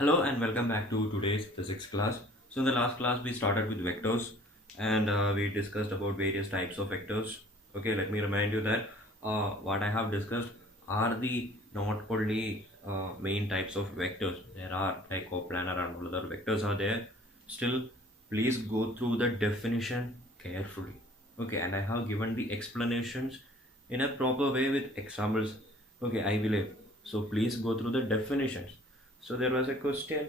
Hello and welcome back to today's physics class. So in the last class we started with vectors and we discussed about various types of vectors. Okay, let me remind you that what I have discussed are the not only main types of vectors. There are like coplanar and all other vectors are there. Still, please go through the definition carefully. Okay, and I have given the explanations in a proper way with examples. Okay, I believe. So please go through the definitions. So there was a question.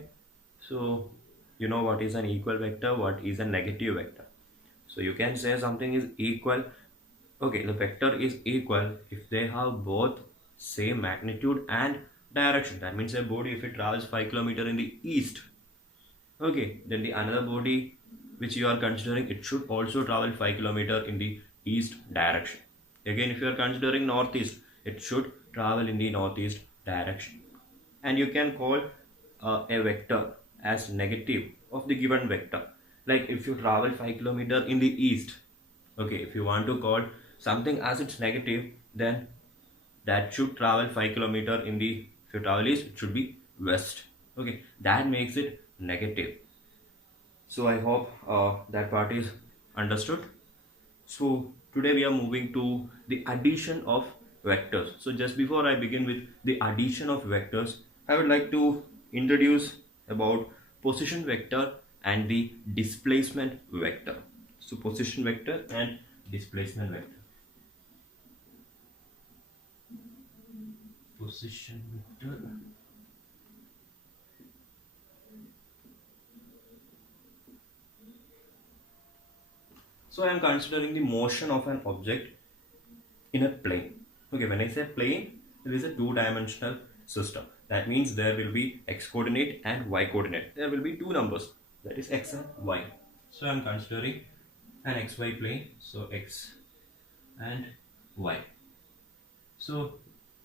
So you know what is an equal vector, what is a negative vector. So you can say something is equal. Okay, the vector is equal if they have both same magnitude and direction. That means a body if it travels 5 kilometer in the east. Okay, then the another body which you are considering it should also travel 5 kilometer in the east direction. Again, if you are considering northeast, it should travel in the northeast direction. And you can call a vector as negative of the given vector. Like if you travel 5 kilometer in the east, okay, if you want to call something as its negative, then that should travel 5 kilometer in the, if you travel east, it should be west. Okay, that makes it negative. So I hope that part is understood. So today we are moving to the addition of vectors. So just before I begin with the addition of vectors, I would like to introduce about position vector and the displacement vector. So position vector and displacement vector. Position vector. So I am considering the motion of an object in a plane. Okay, when I say plane, it is a two-dimensional system. That means there will be x coordinate and y coordinate. There will be two numbers, that is x and y. So I am considering an xy plane, so x and y. So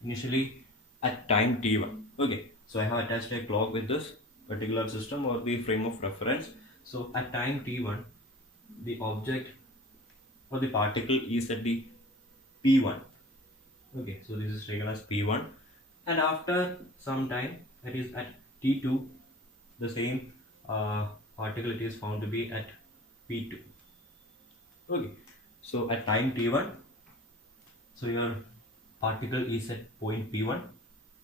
initially at time t1, okay, so I have attached a clock with this particular system or the frame of reference. So at time t1, the object or the particle is at the p1. Okay, so this is taken as p1, and after some time, that is at t2, the same particle it is found to be at p2. Okay, so at time t1, so your particle is at point p1,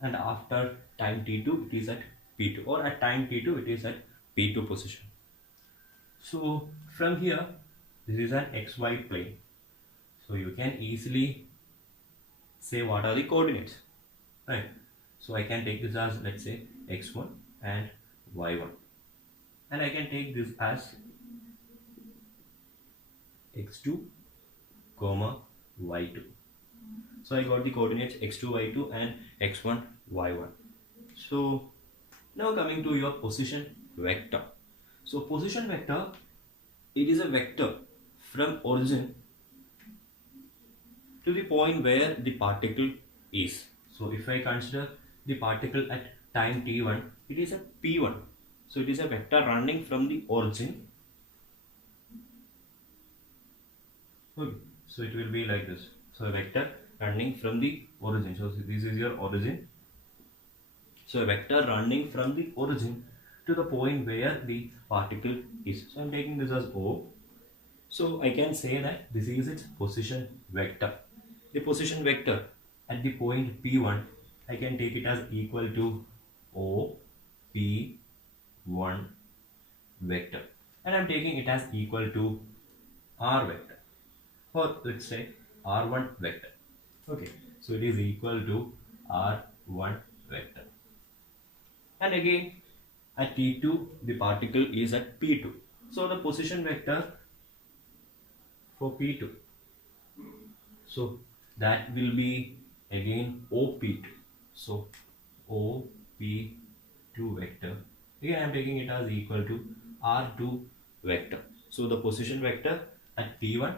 and after time t2 it is at p2, or at time t2 it is at p2 position. So from here, this is an xy plane, so you can easily say what are the coordinates, right? So I can take this as, let's say, x1 and y1, and I can take this as x2 comma y2. So I got the coordinates x2 y2 and x1 y1. So now coming to your position vector. So position vector, it is a vector from origin to the point where the particle is. So if I consider the particle at time t1, it is a p1. So it is a vector running from the origin. Okay. So it will be like this. So a vector running from the origin. So this is your origin. So a vector running from the origin to the point where the particle is. So I am taking this as O. So I can say that this is its position vector. The position vector at the point P1, I can take it as equal to O P1 vector, and I am taking it as equal to R vector, or let's say R1 vector. Okay, so it is equal to R1 vector, and again at T2 the particle is at P2. So the position vector for P2, so that will be again OP2. So OP2 vector, again I am taking it as equal to R2 vector. So the position vector at P1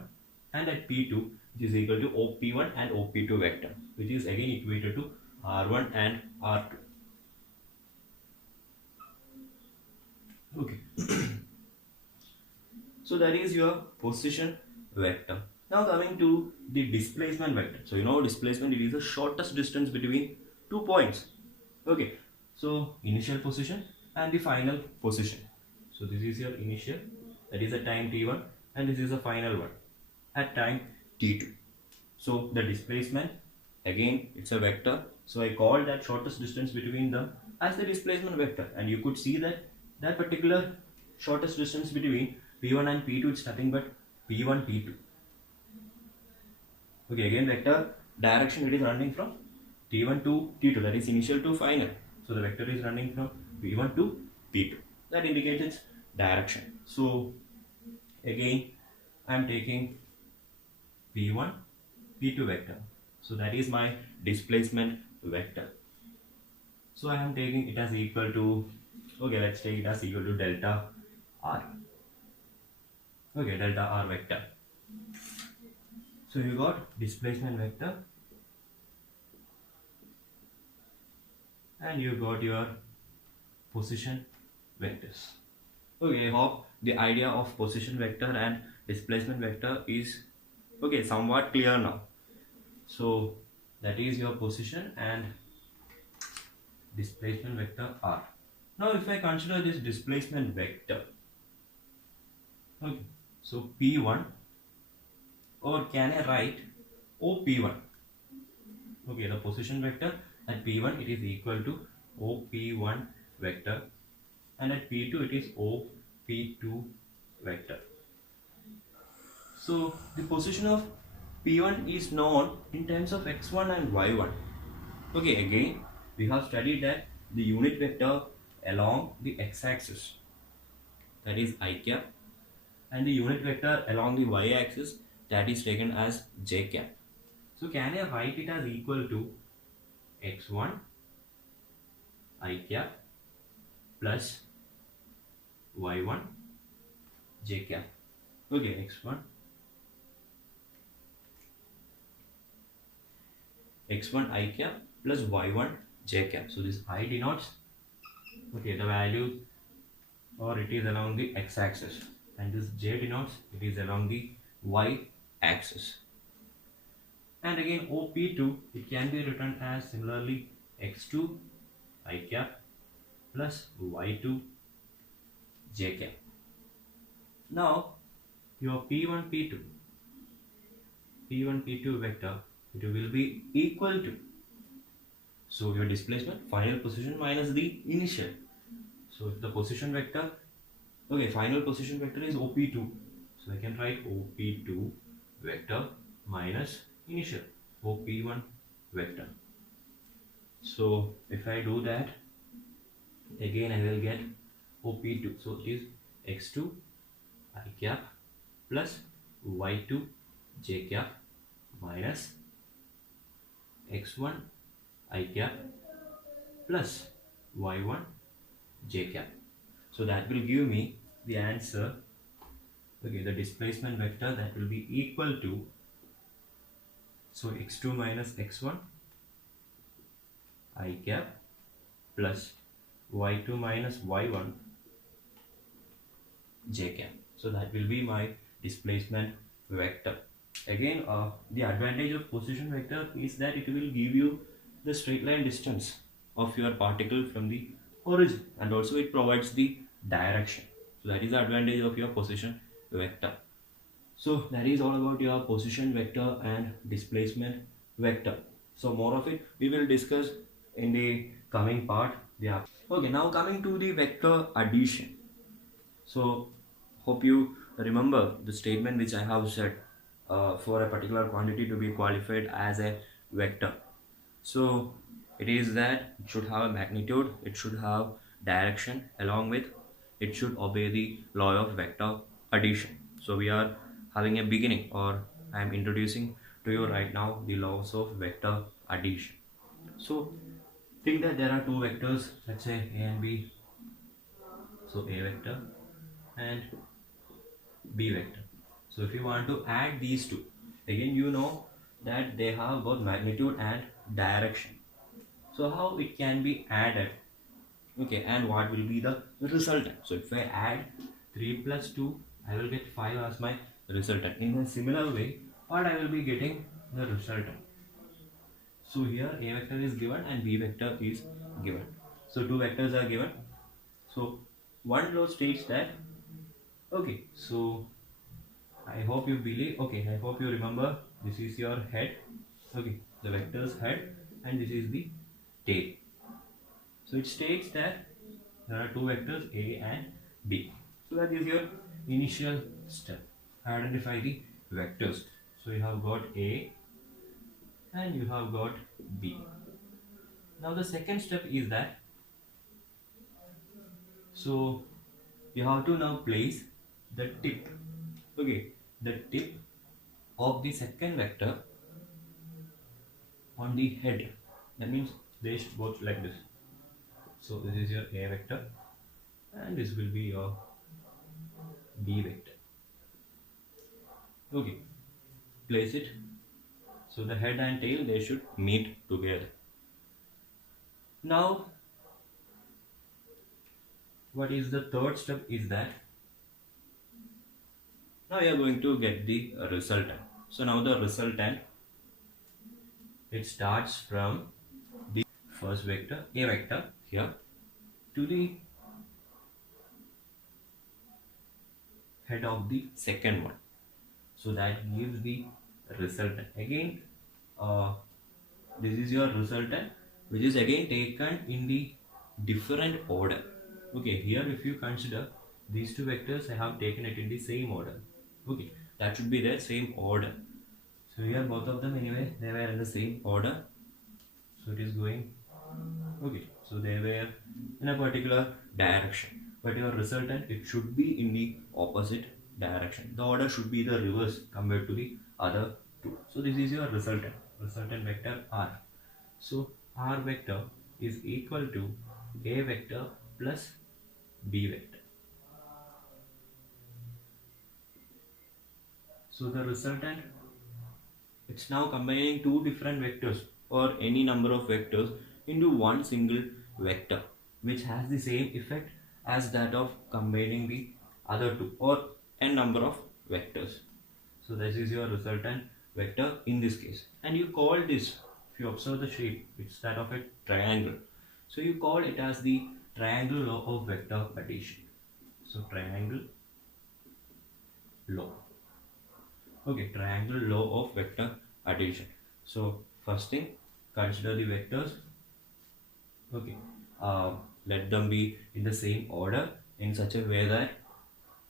and at P2 is equal to OP1 and OP2 vector, which is again equated to R1 and R2. Okay. So that is your position vector. Now coming to the displacement vector. So you know displacement, it is the shortest distance between 2 points. Okay. So initial position and the final position. So this is your initial, that is a time t1, and this is the final one at time t2. So the displacement, again it's a vector, so I call that shortest distance between them as the displacement vector, and you could see that that particular shortest distance between p1 and p2 is nothing but p1 p2. Okay, again vector direction, it is running from t1 to t2, that is initial to final. So the vector is running from p1 to p2, that indicates its direction. So again I am taking p1 p2 vector, so that is my displacement vector. So I am taking it as equal to, okay, let's take it as equal to delta r. Okay, delta r vector. So you got displacement vector and you got your position vectors. Okay, I hope the idea of position vector and displacement vector is okay, somewhat clear now. So that is your position and displacement vector r. Now if I consider this displacement vector, okay, so p1, or can I write op1? Okay, the position vector at p1 it is equal to op1 vector, and at p2 it is op2 vector. So the position of p1 is known in terms of x1 and y1. Okay, again we have studied that the unit vector along the x-axis, that is I cap, and the unit vector along the y-axis, that is taken as j cap. So can I write it as equal to x1 I cap plus y1 j cap? Okay, x1 I cap plus y1 j cap. So this I denotes, okay, the value, or it is along the x-axis, and this j denotes it is along the y-axis. And again op2, it can be written as similarly x2 I cap plus y2 j cap. Now your p1 p2 vector, it will be equal to, so your displacement final position minus the initial. So if the position vector, okay, final position vector is op2, so I can write op2 vector minus initial op1 vector. So if I do that, again I will get op2, so it is x2 I cap plus y2 j cap minus x1 I cap plus y1 j cap. So that will give me the answer, okay, the displacement vector, that will be equal to, so x2 minus x1 I cap plus y2 minus y1 j cap. So that will be my displacement vector. Again, the advantage of position vector is that it will give you the straight line distance of your particle from the origin, and also it provides the direction. So that is the advantage of your position vector. So that is all about your position vector and displacement vector. So more of it we will discuss in the coming part. Yeah. Okay, now coming to the vector addition. So hope you remember the statement which I have said, for a particular quantity to be qualified as a vector. So it is that it should have a magnitude, it should have direction, along with it should obey the law of vector addition. So we are having a beginning, or I am introducing to you right now the laws of vector addition. So think that there are two vectors, let's say a and b. So a vector and b vector. So if you want to add these two, again you know that they have both magnitude and direction. So how it can be added? Okay, and what will be the resultant? So if I add 3 plus 2, I will get 5 as my resultant. In a similar way, what I will be getting the resultant. So here a vector is given and b vector is given. So two vectors are given. So one law states that, okay, so I hope you believe, okay, I hope you remember this is your head, okay, the vector's head, and this is the tail. So it states that there are two vectors A and B. So that is your initial step. Identify the vectors. So you have got A and you have got B. Now the second step is that, so you have to now place the tip, okay, the tip of the second vector on the head. That means they should both like this. So this is your A vector and this will be your B vector. Okay, place it. So the head and tail, they should meet together. Now what is the third step is that now you are going to get the resultant. So now the resultant, it starts from the first vector A vector here to the head of the second one. So that gives the resultant. Again, this is your resultant, which is again taken in the different order. Okay, here if you consider these two vectors, I have taken it in the same order. Okay, that should be the same order. So here both of them anyway, they were in the same order. So it is going, okay, so they were in a particular direction. But your resultant, it should be in the opposite direction. The order should be the reverse compared to the other two. So this is your resultant vector R. So R vector is equal to A vector plus B vector. So the resultant, it's now combining two different vectors or any number of vectors into one single vector, which has the same effect as that of combining the other two or n number of vectors. So this is your resultant vector in this case, and you call this, if you observe the shape, it's that of a triangle. So you call it as the triangle law of vector addition. So triangle law. Okay, triangle law of vector addition. So first thing, consider the vectors. Okay, let them be in the same order in such a way that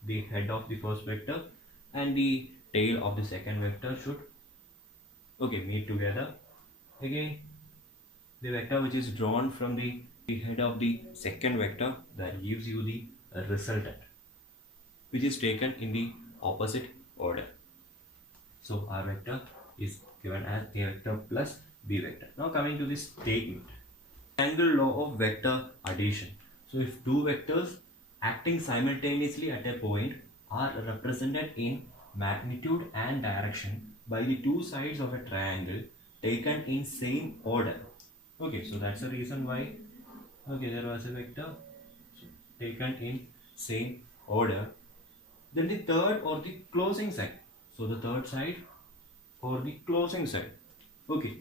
the head of the first vector and the tail of the second vector should, okay, meet together. Again, the vector which is drawn from the head of the second vector, that gives you the resultant, which is taken in the opposite order. So R vector is given as A vector plus B vector. Now coming to this statement, triangle law of vector addition. So if two vectors acting simultaneously at a point are represented in magnitude and direction by the two sides of a triangle taken in same order. Okay, so that's the reason why, okay, there was a vector taken in same order. Then the third or the closing side. So the third side or the closing side. Okay,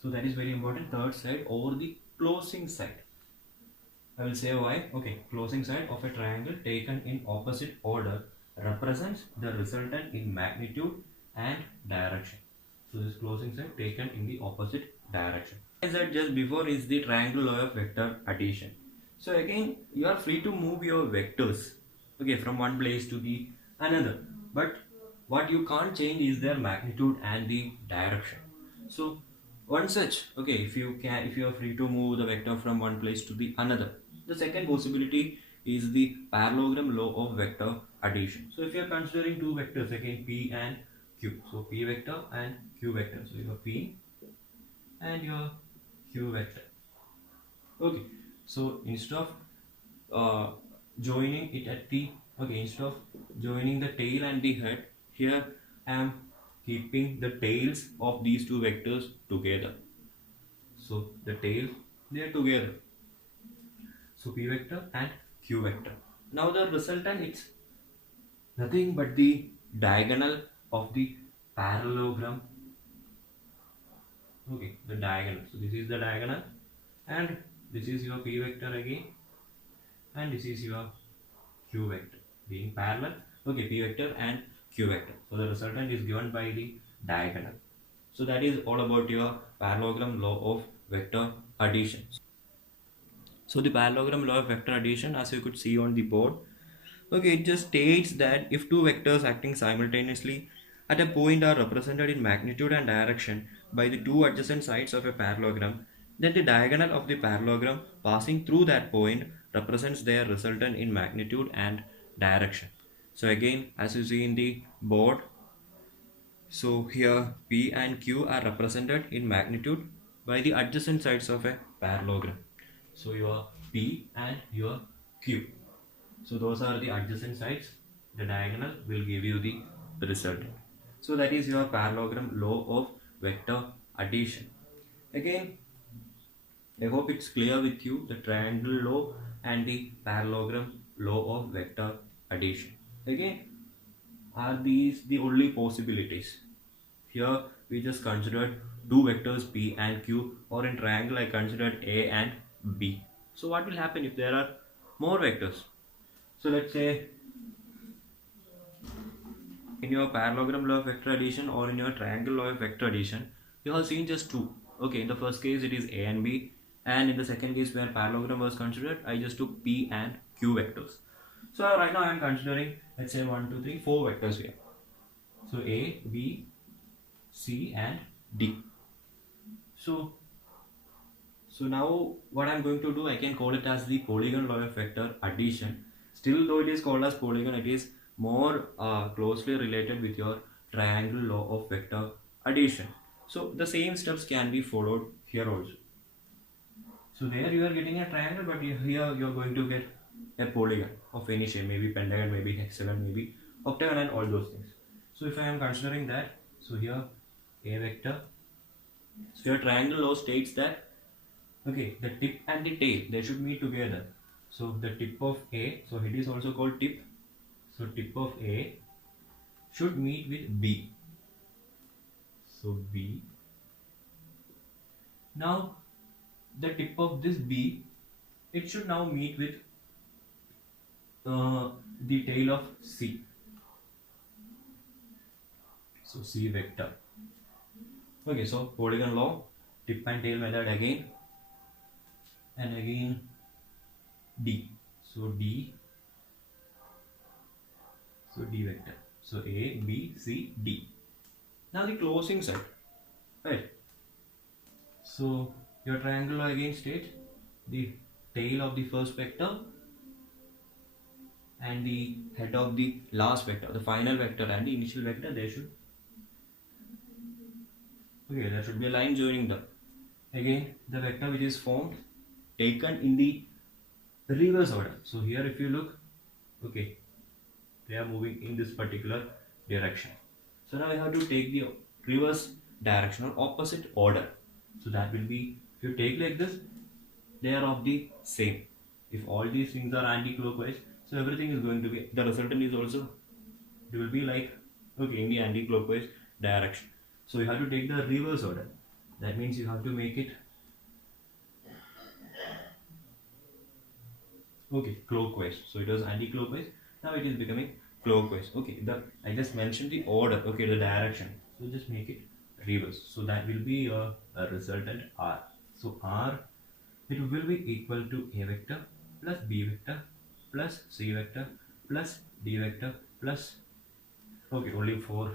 so that is very important, third side or the closing side. I will say why. Okay, closing side of a triangle taken in opposite order represents the resultant in magnitude and direction. So this closing side taken in the opposite direction. As I said just before is the triangle law of vector addition. So again, you are free to move your vectors, okay, from one place to the another. But what you can't change is their magnitude and the direction. So one such, okay, if you are free to move the vector from one place to the another. The second possibility is the parallelogram law of vector addition. So if you are considering two vectors, again P and Q. So P vector and Q vector. So you have P and your Q vector. Okay. So instead of joining it at the, okay, instead of joining the tail and the head, here I am keeping the tails of these two vectors together. So the tails, they are together. So P vector and Q vector. Now the resultant, it's nothing but the diagonal of the parallelogram. Okay, the diagonal. So this is the diagonal and this is your P vector again. and this is your q vector being parallel. Okay, p vector and q vector. So the resultant is given by the diagonal. So that is all about your parallelogram law of vector addition. So the parallelogram law of vector addition, as you could see on the board, okay, it just states that if two vectors acting simultaneously at a point are represented in magnitude and direction by the two adjacent sides of a parallelogram, then the diagonal of the parallelogram passing through that point represents their resultant in magnitude and direction. So again, as you see in the board, so here P and Q are represented in magnitude by the adjacent sides of a parallelogram. So your P and your Q. So those are the adjacent sides. The diagonal will give you the result. So that is your parallelogram law of vector addition. Again, I hope it's clear with you the triangle law and the parallelogram law of vector addition. Again, are these the only possibilities? Here we just considered two vectors P and Q, or in triangle I considered A and B. So what will happen if there are more vectors? So let's say in your parallelogram law of vector addition or in your triangle law of vector addition, you have seen just two. Okay, in the first case it is A and B, and in the second case where parallelogram was considered, I just took P and Q vectors. So right now I am considering, let's say 1, 2, 3, 4 vectors here. So A, B, C and D. So now what I am going to do, I can call it as the polygon law of vector addition. Still, though it is called as polygon, it is more closely related with your triangle law of vector addition. So the same steps can be followed here also. So there you are getting a triangle, but here you are going to get a polygon of any shape, maybe pentagon, maybe hexagon, maybe octagon, and all those things. So if I am considering that, so here A vector, so your triangle law states that, okay, the tip and the tail, they should meet together. So the tip of A, so it is also called tip. So tip of A should meet with B. So B. Now the tip of this B, it should now meet with the tail of C. So C vector. Okay, so polygon law, tip and tail method again, and again D. So D. So D vector. So A, B, C, D. Now the closing side, right? So your triangle law again states the tail of the first vector and the head of the last vector, the final vector and the initial vector, they should, okay, there should be a line joining them. Again, the vector which is formed taken in the reverse order. So here if you look, okay, they are moving in this particular direction. So now I have to take the reverse direction or opposite order. So that will be, if you take like this, they are of the same. If all these things are anti-clockwise, so everything is going to be, the resultant is also, it will be like, okay, in the anti-clockwise direction. So you have to take the reverse order. That means you have to make it, okay, clockwise. So it was anti-clockwise, now it is becoming clockwise. Okay, I just mentioned the order, okay, the direction. So just make it reverse. So that will be your resultant R. So R, it will be equal to A vector plus B vector plus C vector plus D vector plus, okay, only 4.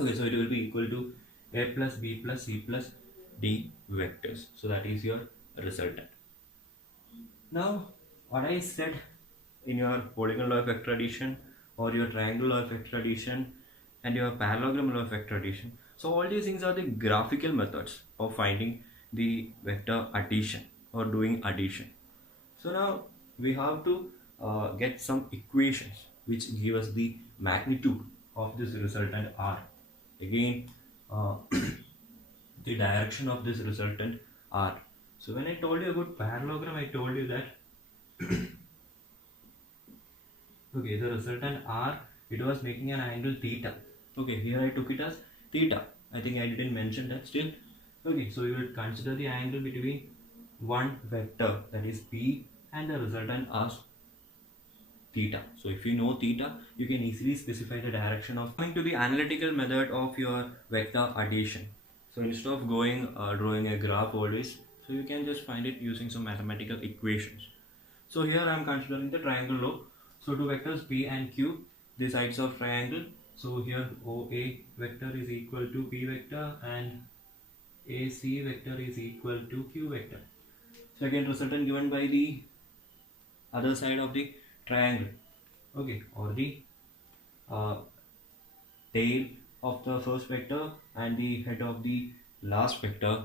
Okay, so it will be equal to A plus B plus C plus D vectors. So that is your resultant. Now, what I said in your polygon law of vector addition or your triangle law of vector addition and your parallelogram law of vector addition, so all these things are the graphical methods of finding the vector addition or doing addition. So now we have to get some equations which give us the magnitude of this resultant R. Again, the direction of this resultant R. So when I told you about parallelogram, I told you that okay, the resultant R, it was making an angle theta. Okay, here I took it as theta. I think I didn't mention that still. Okay, so you will consider the angle between one vector, that is P, and the resultant as theta. So if you know theta, you can easily specify the direction of. Coming to the analytical method of your vector addition. So instead of going drawing a graph always, so you can just find it using some mathematical equations. So here I am considering the triangle law. So two vectors P and Q, the sides of triangle. So here OA vector is equal to P vector and AC vector is equal to Q vector. So again resultant given by the other side of the triangle, okay, or the uh, tail of the first vector and the head of the last vector,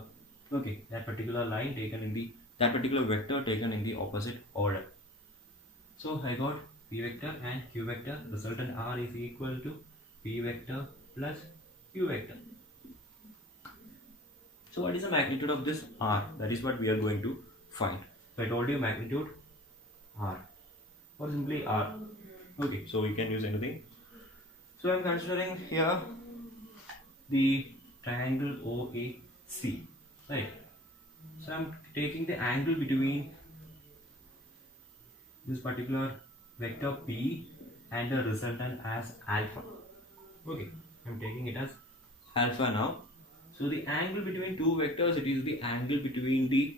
okay, that particular line taken in the that particular vector taken in the opposite order. So I got P vector and Q vector, resultant R is equal to P vector plus Q vector. So what is the magnitude of this R? That is what we are going to find. So I told you magnitude R or simply R. Okay, so we can use anything. So I am considering here the triangle OAC, right? So I am taking the angle between this particular vector P and the resultant as alpha. Okay, I am taking it as alpha now. So the angle between two vectors, it is the angle between the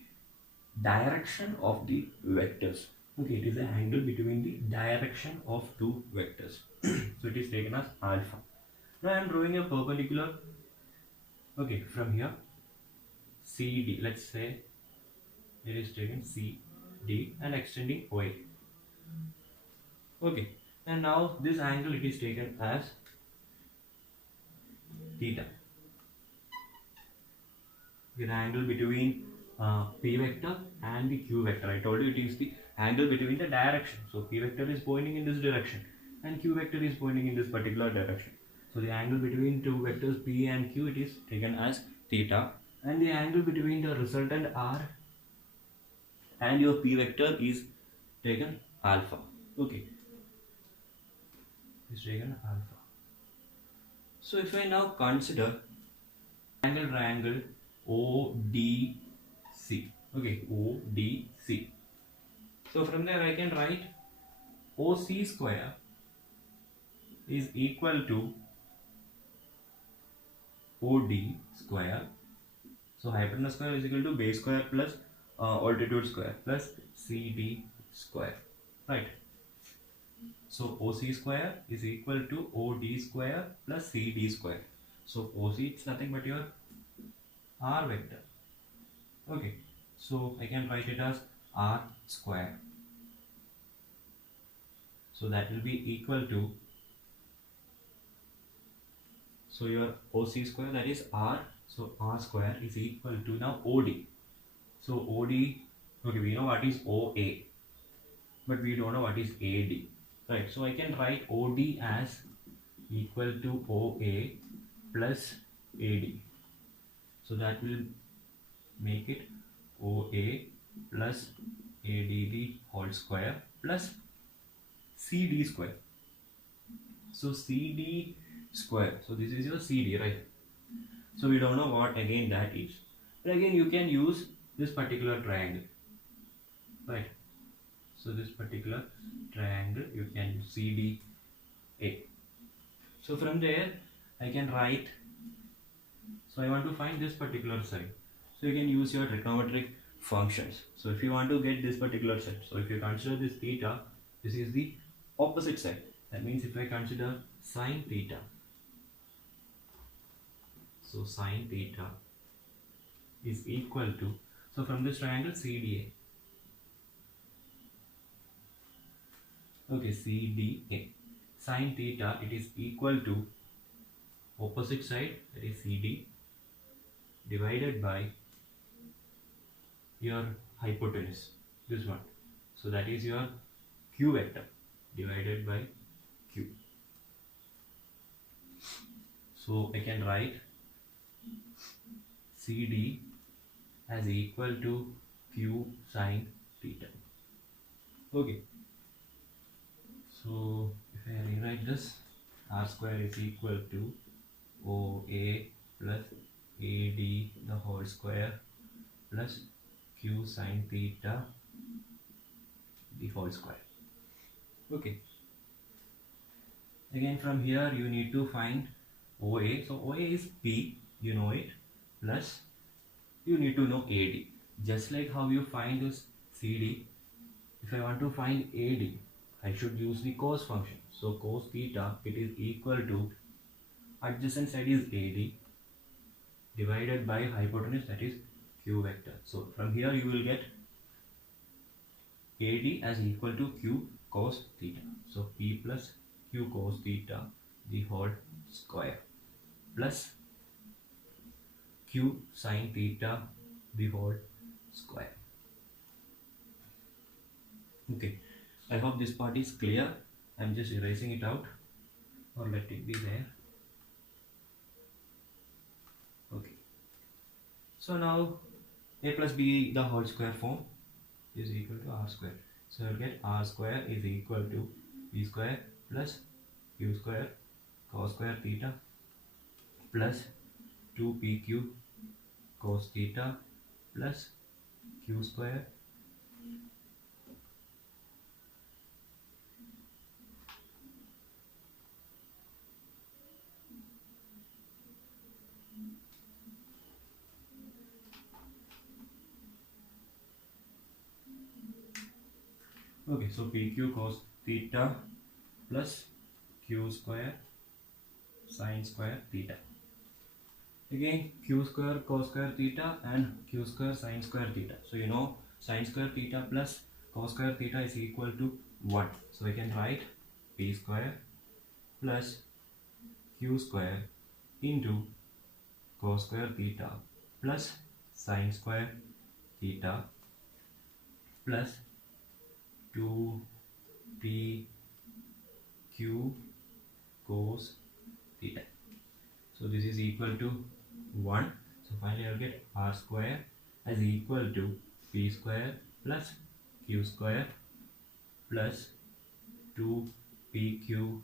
direction of the vectors. Okay, it is the angle between the direction of two vectors. So it is taken as alpha. Now I am drawing a perpendicular, okay, from here CD, let's say it is taken CD and extending OA. Okay, and now this angle it is taken as theta. The angle between P vector and the Q vector. I told you it is the angle between the direction. So P vector is pointing in this direction and Q vector is pointing in this particular direction. So the angle between two vectors P and Q, it is taken as theta, and the angle between the resultant R and your P vector is taken alpha. Okay, is taken alpha. So if I now consider triangle ODC, okay, ODC. So from there I can write OC square is equal to OD square. So hypotenuse square is equal to base square plus altitude square plus CD square, right? So OC square is equal to OD square plus CD square. So OC is nothing but your R vector. Okay, so I can write it as R square. So that will be equal to, so your OC square, that is R, so R square is equal to now OD. So OD, okay, we know what is OA, but we don't know what is AD, right? So I can write OD as equal to OA plus AD. So that will make it OA plus AD the whole square plus CD square. So CD square, so this is your CD, right? So we don't know what again that is, but again you can use this particular triangle, right? So this particular triangle you can use CDA. So from there I can write, so I want to find this particular side, so you can use your trigonometric functions. So if you want to get this particular side, so if you consider this theta, this is the opposite side. That means if I consider sine theta, so sine theta is equal to, so from this triangle CDA, okay, CDA, sine theta, it is equal to opposite side, that is CD, divided by your hypotenuse, this one, so that is your Q vector, divided by Q. So I can write CD as equal to Q sine theta. Okay, so if I rewrite this, R square is equal to OA plus AD the whole square plus Q sine theta the whole square. Okay. Again from here you need to find OA. So OA is P, you know it, plus you need to know AD. Just like how you find this CD, if I want to find AD, I should use the cos function. So cos theta, it is equal to adjacent side is AD divided by hypotenuse, that is Q vector. So from here you will get AD as equal to Q cos theta. So P plus Q cos theta the whole square plus Q sin theta the whole square. Okay, I hope this part is clear. I'm just erasing it out, or let it be there. Okay, so now a plus b the whole square form is equal to r square. So I'll get r square is equal to b square plus q square cos square theta plus 2pq cos theta plus q square okay, so pq cos theta plus q square sin square theta. Again q square cos square theta and q square sin square theta. So you know sin square theta plus cos square theta is equal to 1. So I can write p square plus q square into cos square theta plus sin square theta plus 2p q cos theta. So this is equal to 1. So finally I'll get r square as equal to p square plus q square plus 2pq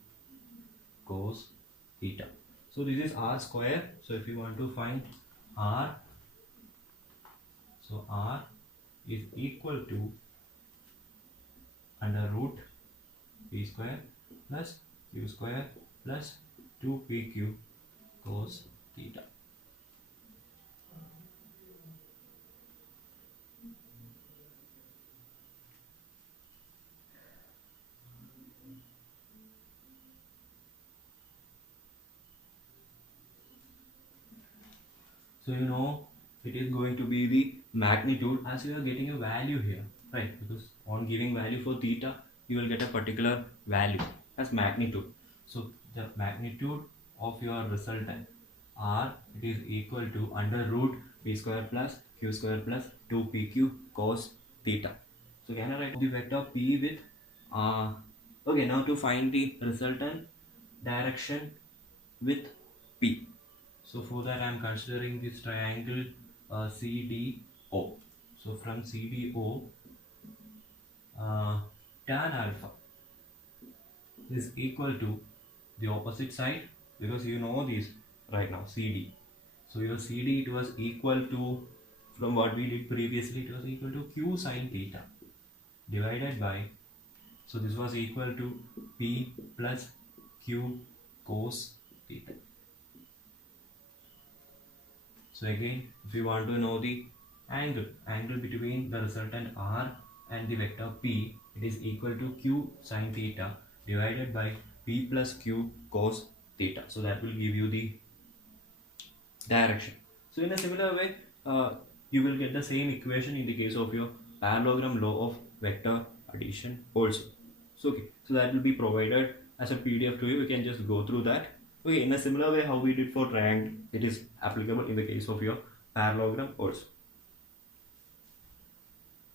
cos theta. So this is r square. So if you want to find r, so r is equal to under root p square plus q square plus 2pq cos theta. So you know it is going to be the magnitude as you are getting a value here, right? Because on giving value for theta, you will get a particular value as magnitude. So the magnitude of your resultant r, it is equal to under root p square plus q square plus 2pq cos theta. So can I write the vector p with okay, now to find the resultant direction with p. So for that I am considering this triangle CDO. So from CDO, tan alpha is equal to the opposite side, because you know this right now, CD. So your CD, it was equal to, from what we did previously, it was equal to q sin theta divided by, so this was equal to p plus q cos theta. So again, if you want to know the angle between the resultant r and the vector p, it is equal to q sin theta divided by p plus q cos theta. So that will give you the direction. So in a similar way, you will get the same equation in the case of your parallelogram law of vector addition also. So okay, so that will be provided as a PDF to you. You can just go through that. Okay, in a similar way how we did for triangle, it is applicable in the case of your parallelogram also.